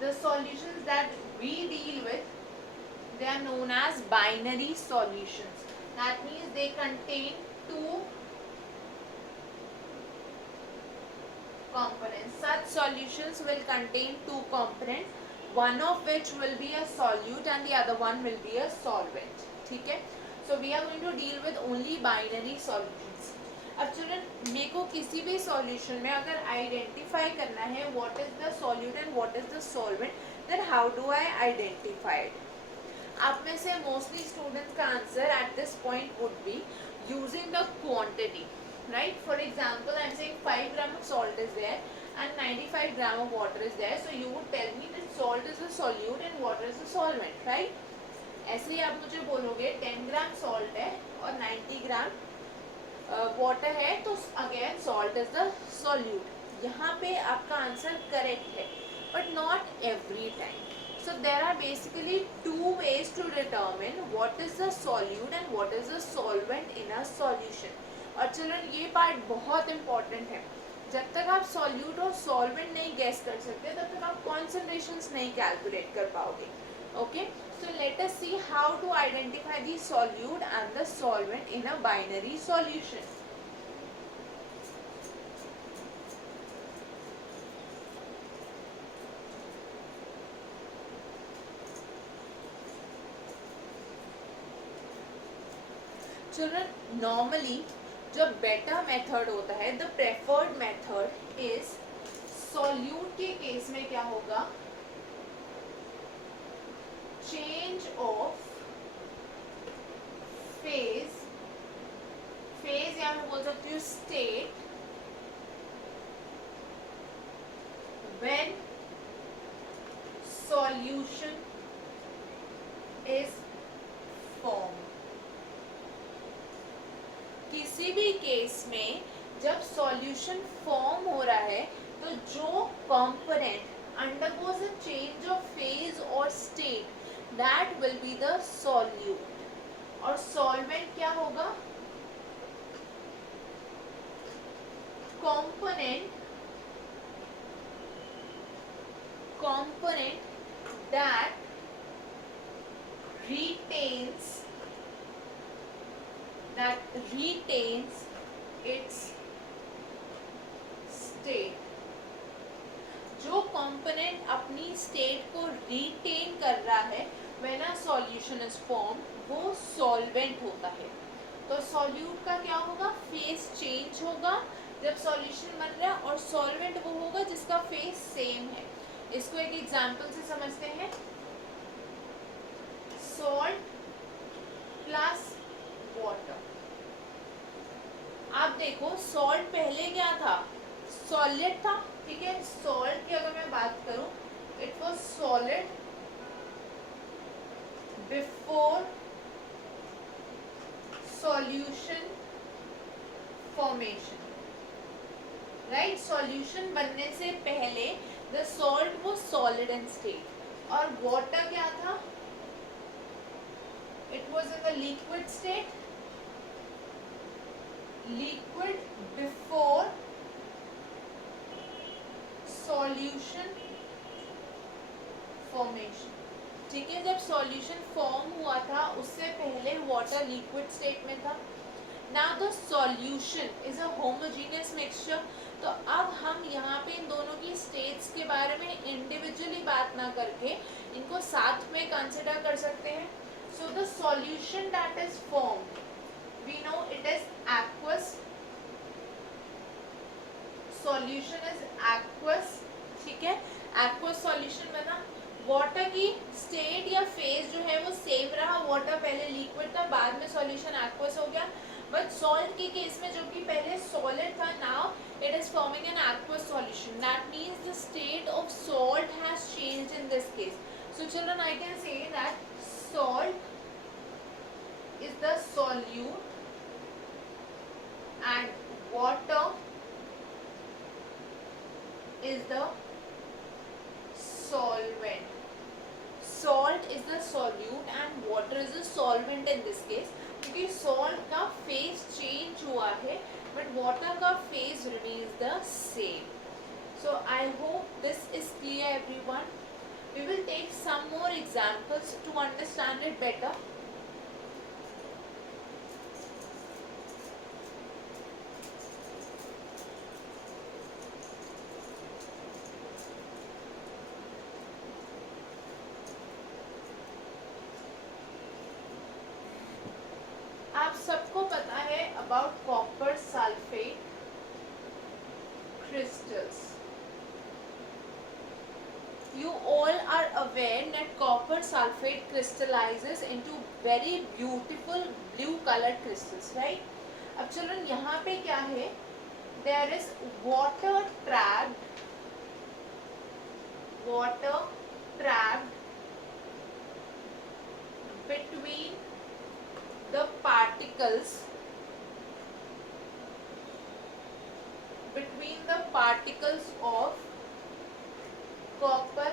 the solutions that we deal with, they are known as binary solutions. That means they contain two components. Such solutions will contain two components, one of which will be a solute and the other one will be a solvent. ठीक है? So we are going to deal with only binary solutions. अब children, मेरे को किसी भी solution में अगर identify करना है what is the solute and what is the solvent, then how do I identify it? आप में से मोस्टली स्टूडेंट्स का answer at this point would be using the quantity, right? For example, I'm saying 5 gram of salt is there and 95 gram of water is there, so you would tell me that salt is a solute and water is a solvent, right? ऐसे ही आप मुझे बोलोगे 10 ग्राम salt है और 90 gram water है, तो again salt is the solute. यहाँ पे आपका आंसर करेक्ट है, but not every time. So there are basically two ways to determine what is the solute and what is the solvent in a solution. और children ये part बहुत important है. जब तक आप सॉल्यूट और सॉल्वेंट नहीं गैस कर सकते तब तक आप कॉन्सेंट्रेशंस नहीं कैलकुलेट कर पाओगे. Okay, so let us see how to identify the solute and the solvent in a binary solution. Children, normally जो बेटर मेथड होता है, the preferred method is solute के केस में क्या होगा, चेंज ऑफ फेज, फेज या मैं बोल सकती हूँ state, when solution is form. किसी भी केस में जब सॉल्यूशन फॉर्म हो रहा है तो जो component undergoes a change of phase और state, that will be the solute. और सॉल्वेंट क्या होगा, component that retains its state. जो कंपोनेंट अपनी स्टेट को रिटेन कर रहा है when a solution is form, वो सॉल्वेंट होता है. तो सॉल्यूट का क्या होगा, फेज चेंज होगा जब सॉल्यूशन बन रहा है, और सॉल्वेंट वो होगा जिसका फेज सेम है. इसको एक एग्जांपल से समझते हैं. Salt plus water. आप देखो सॉल्ट पहले क्या था, सॉलिड था. ठीक है, सॉल्ट की अगर मैं बात करूं, it was solid before solution formation, right? Solution बनने से पहले the salt was solid in state. और वाटर क्या था, it was in the liquid state, liquid before solution formation. ठीक है, जब सॉल्यूशन फॉर्म हुआ था उससे पहले वाटर लिक्विड स्टेट में था. Now the solution is a homogeneous mixture. तो अब हम यहाँ पे इन दोनों की स्टेट्स के बारे में इंडिविजुअली बात ना करके इनको साथ में कंसिडर कर सकते हैं. So the solution that is formed, we know it is aqueous. Solution is aqueous. ठीक है, aqueous solution बना. वाटर की स्टेट या फेज जो है वो सेम रहा. वाटर पहले लिक्विड था, बाद में सॉल्यूशन एक्वस हो गया. बट सॉल्ट के केस में जो कि पहले सॉलिड था, now it is forming an aqueous solution. That means the state of salt has changed in this case. So children, I can say that salt is the solute and water is the solvent. Salt is the solute and water is the solvent in this case, क्योंकि salt का phase change हुआ है but water का phase remains the same. So I hope this is clear everyone. We will take some more examples to understand it better. आप सबको पता है about copper sulfate crystals. You all are aware that copper sulfate crystallizes into very beautiful blue colored crystals, right? अब चलो यहाँ पे क्या है, there is water trapped between the particles of copper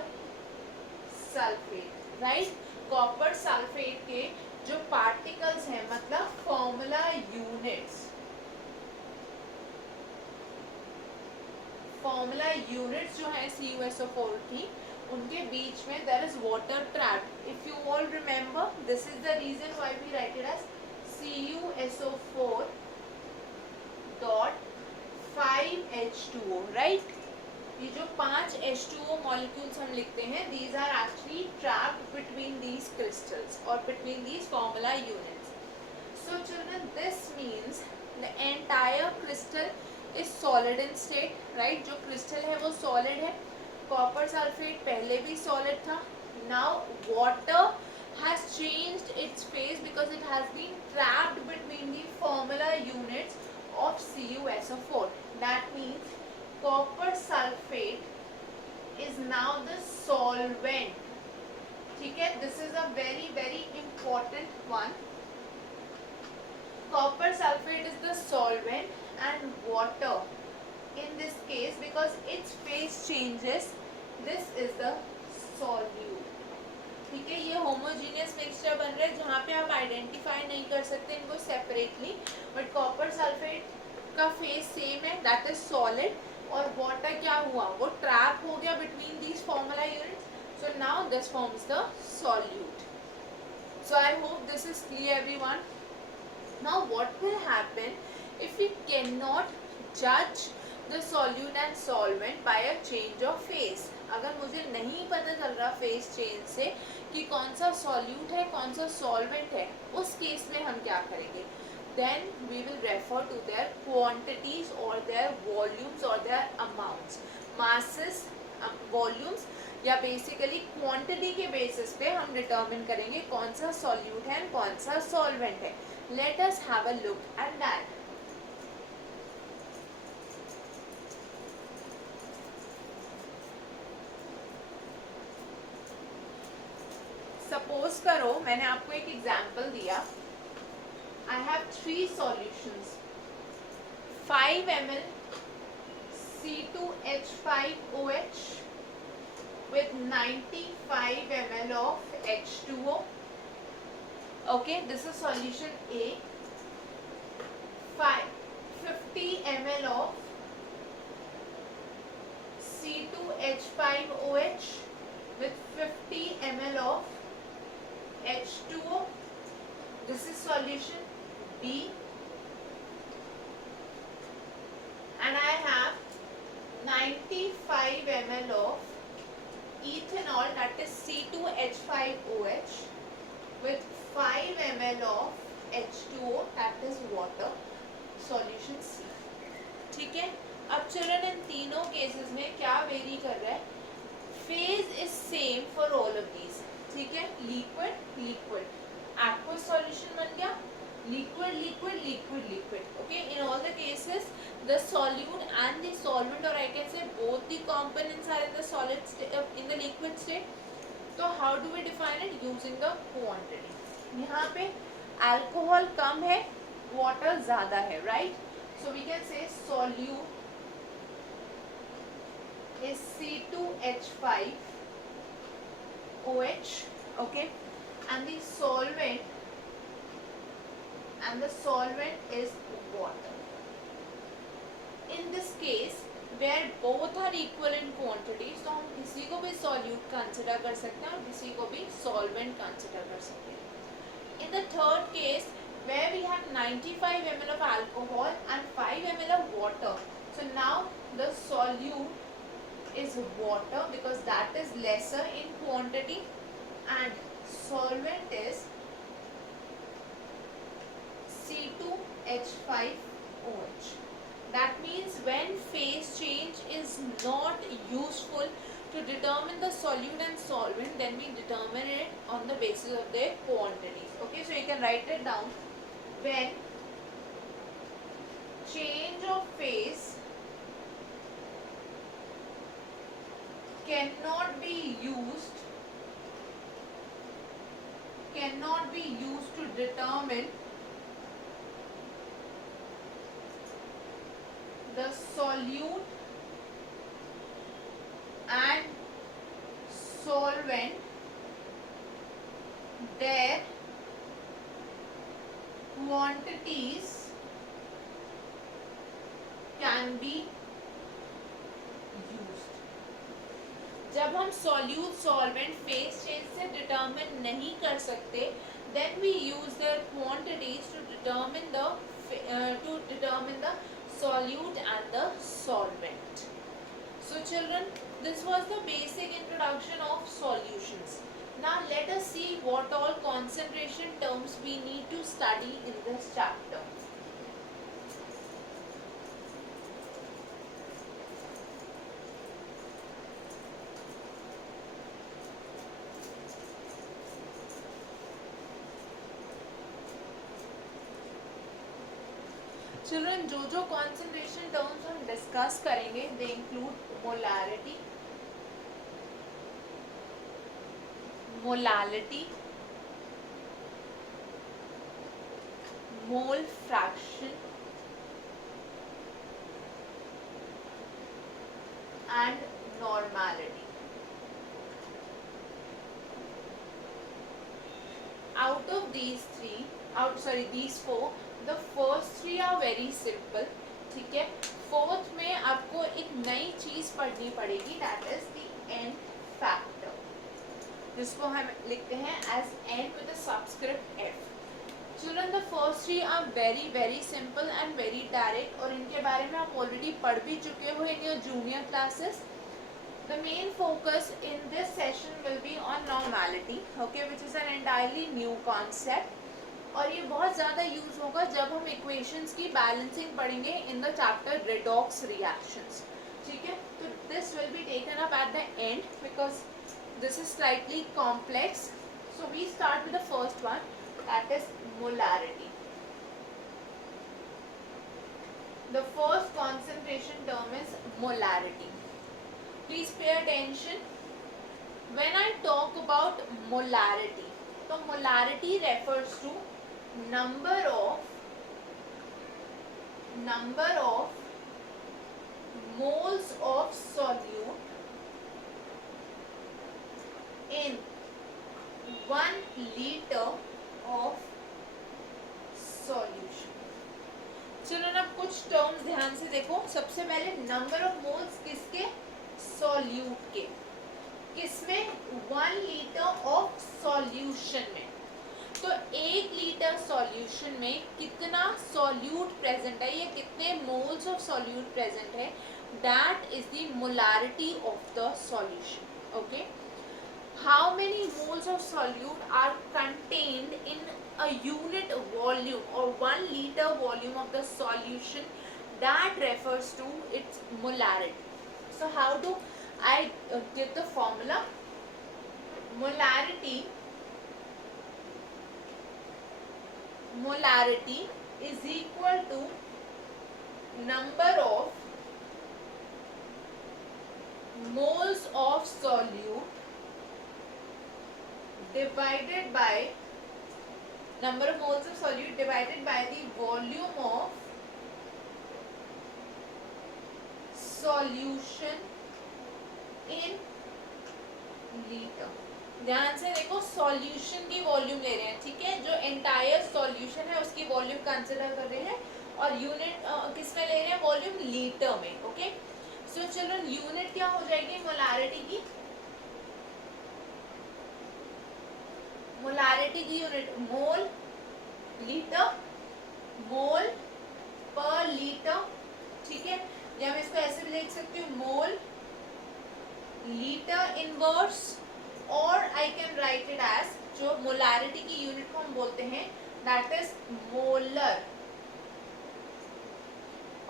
sulphate, right? Copper sulphate के जो particles हैं, मतलब फॉर्मूला यूनिट्स जो है CuSO4 की, उनके बीच में there is water trapped. If you all remember, this is the reason why we write it as CuSO4 dot 5H2O, right? ये जो 5 H2O मॉलिक्यूल्स हम लिखते हैं, these are actually trapped between these crystals or between these formula units. So children, this means the entire crystal is solid in state, right? जो crystal है वो solid है. Copper sulfate पहले भी solid था. Now water has changed its phase because it has been trapped between the formula units of CuSO4. That means copper sulfate is now the solvent. ठीक है, this is a very very important one. Copper sulfate is the solvent and water in this case, because its phase changes, this is the solute. ठीक है, ये homogeneous mixture बन रहा है जहाँ पे आप आइडेंटिफाई नहीं कर सकते इनको सेपरेटली, बट कॉपर सल्फेट का फेज सेम है, दैट इज सॉलिड, और वाटर क्या हुआ, वो ट्रैप हो गया between these formula units. So now this forms the solute. So I hope this is clear everyone. Now what will happen if we can not जज the solute and solvent by a change of phase. अगर मुझे नहीं पता चल रहा phase change से कि कौन सा सॉल्यूट है कौन सा सॉल्वेंट है, उस केस में हम क्या करेंगे? Then we will refer to their quantities or their volumes or their amounts. Masses, volumes या basically quantity के basis पे हम determine करेंगे कौन सा solute है कौन सा solvent है. Let us have a look at that. Suppose करो मैंने आपको एक example दिया. I have 3 solutions. 5 ml C2H5OH with 95 ml of H2O. Okay, this is solution A. 50 ml of C2H5OH with 50 ml of H2O. This is solution B, and I have 95 ml of ethanol, that is C2H5OH with 5 ml of H2O, that is water, solution C. ठीक है, अब children in तीनों cases में क्या very कर रहा है? Phase is same for all of these. ठीक है, लिक्विड लिक्विड, aqueous solution बन गया, liquid liquid liquid liquid. Okay, in all the cases the solute and the solvent, or I can say both the components are in the solid state, in the liquid state. So how do we define it? Using the quantity. यहाँ पे alcohol कम है, water ज़्यादा है, right? So we can say solute is C2H5OH, okay, and the solvent is water. In this case where both are equal in quantity, तो हम किसी को भी solute कंसिडर कर सकते हैं और किसी को भी solvent कंसिडर कर सकते हैं. In the third case, where we have 95 ml of alcohol and 5 ml of water, so now the solute is water because that is lesser in quantity, and solvent is C2H5OH. That means when phase change is not useful to determine the solute and solvent, then we determine it on the basis of their quantities. Okay, so you can write it down. When change of phase cannot be used to determine the solute and solvent, their quantities can be used. जब हम solute solvent phase change से determine नहीं कर सकते, then we use their quantities to determine the solute and the solvent. So children, this was the basic introduction of solutions. Now let us see what all concentration terms we need to study in this chapter. Children, जो concentration terms हम discuss करेंगे, they include molarity, mole fraction, and normality. Out of these four, the first three are very simple. ठीक है. Fourth में आपको एक नई चीज पढ़नी पड़ेगी, that is the n factor, जिसको हम लिखते हैं as n with a subscript f. Children, the first three are very very simple and very direct, और इनके बारे में आप already पढ़ भी चुके हो in your junior classes. The main focus in this session will be on normality, okay, which is an entirely new concept. और ये बहुत ज़्यादा यूज़ होगा जब हम इक्वेशंस की बैलेंसिंग पढ़ेंगे in the chapter redox reactions. ठीक है, तो this will be taken up at the end because this is slightly complex. So we start with the first one, that is molarity. The first concentration term is molarity. Please pay attention. When I talk about molarity, तो molarity refers to number of moles of solute in 1 liter of solution. चलो ना कुछ terms ध्यान से देखो. सबसे पहले number of moles किसके? सॉल्यूट के. किसमें? 1 लीटर ऑफ सॉल्यूशन में. तो 1 लीटर सॉल्यूशन में कितना सॉल्यूट प्रेजेंट है, या कितने मोल्स ऑफ सॉल्यूट प्रेजेंट है, that is the molarity of the solution. Okay, how many moles of solute are contained in a unit volume और 1 litre volume of the solution, that refers to its molarity. So how do I give the formula? Molarity is equal to number of moles of solute divided by the volume of solution in liter. ध्यान से देखो, solution की volume ले रहे हैं. ठीक है, जो एंटायर सॉल्यूशन है उसकी वॉल्यूम कंसिडर कर रहे हैं, और यूनिट किस में ले रहे हैं? वॉल्यूम लीटर में. ओके, सो चिल्ड्रन यूनिट क्या हो जाएगी मोलारिटी की? मोलारिटी की यूनिट मोल लीटर, मोल पर लीटर, ठीक है। या मैं इसको ऐसे भी लिख सकती हूँ मोल लीटर इनवर्स, और I can write it as, जो मोलारिटी की यूनिट को हम बोलते हैं that is molar,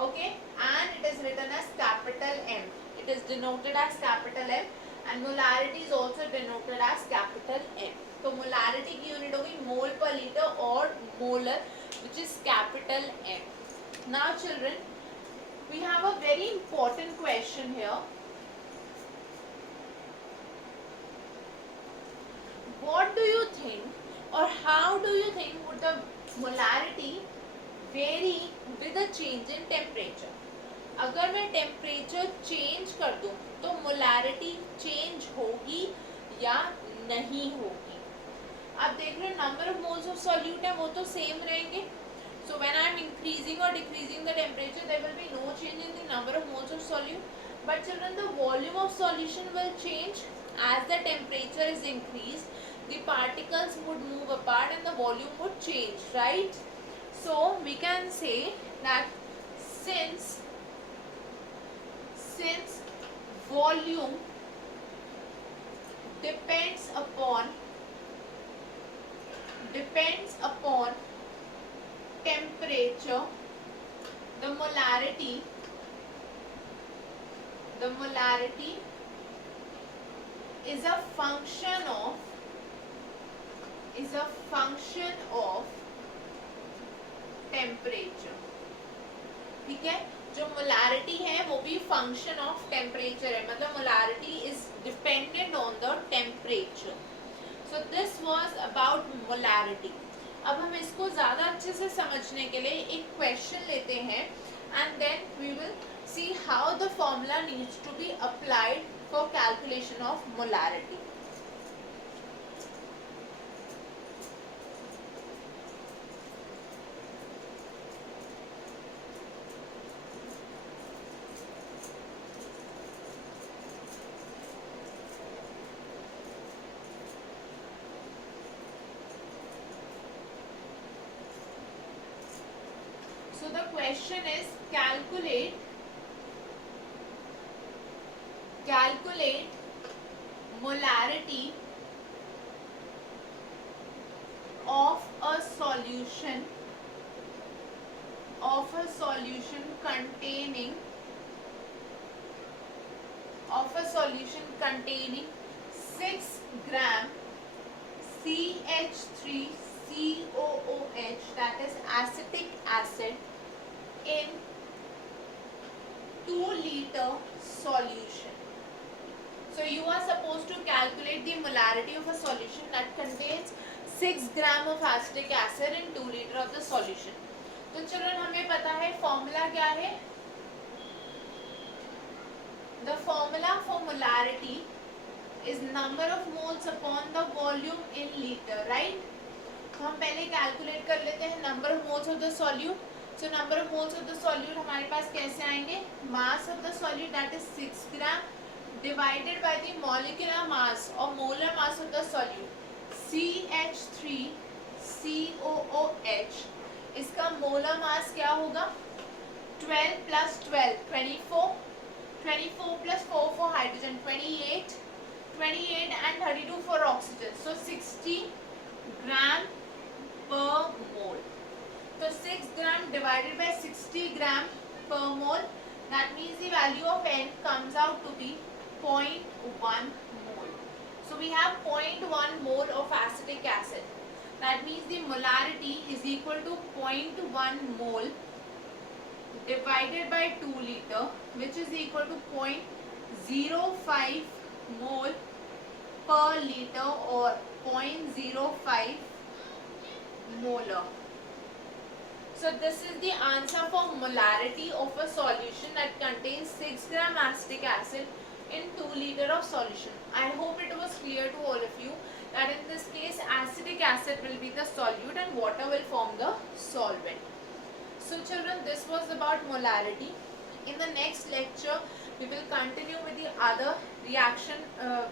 okay, and it is written as capital M. It is denoted as capital M and molarity is also denoted as capital M. तो molarity की unit होगी मोल पर लीटर और molar which is capital M. Now children, we have a very important question here. What do you think or how do you think would the molarity vary with the change in temperature? अगर मैं temperature change कर दूं तो molarity change होगी या नहीं होगी? अब देख रहे हो number of moles of solute है वो तो सेम रहेंगे. So when I am increasing or decreasing the temperature, there will be no change in the number of moles of solute. But children, the volume of solution will change as the temperature is increased. The particles would move apart and the volume would change, right? So we can say that since volume depends upon temperature, the molarity is a function of temperature. ठीक है, जो molarity है वो भी function of temperature है, मतलब molarity is dependent on the temperature. So this was about molarity. अब हम इसको ज़्यादा अच्छे से समझने के लिए एक क्वेश्चन लेते हैं and then we will see how the formula needs to be applied for calculation of molarity. So the question is calculate molarity of a solution containing 6 gram CH3COOH, that is acetic acid, in 2 liter solution. So you are supposed to calculate the molarity of a solution that contains 6 gram of acetic acid in 2 liter of the solution. तो children हमें पता है formula क्या है. The formula for molarity is number of moles upon the volume in liter, right? तो हम पहले calculate कर लेते हैं number of moles of the solute. So number of moles of the solute हमारे पास कैसे आएंगे? Mass of the solute, that is 6 gram, divided by the molecular mass or molar mass of the solute, CH3COOH. इसका molar mass क्या होगा? 12 plus 12 24, 24 plus 4 for hydrogen 28, 28 and 32 for oxygen, so 60 gram per mole. So 6 gram divided by 60 gram per mole, that means the value of N comes out to be 0.1 mole. So we have 0.1 mole of acetic acid. That means the molarity is equal to 0.1 mole divided by 2 liter, which is equal to 0.05 mole per liter or 0.05 molar. So this is the answer for molarity of a solution that contains 6 gram acetic acid in 2 liter of solution. I hope it was clear to all of you that in this case acetic acid will be the solute and water will form the solvent. So children, this was about molarity. In the next lecture We will continue with the other reaction,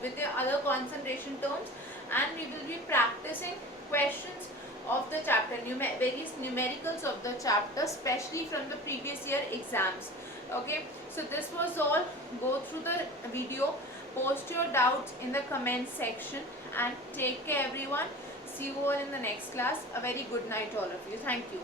with the other concentration terms, and we will be practicing questions of the chapter, various numericals of the chapter, especially from the previous year exams. Okay, so this was all. Go through the video, post your doubts in the comment section, and take care everyone. See you all in the next class. A very good night to all of you. Thank you.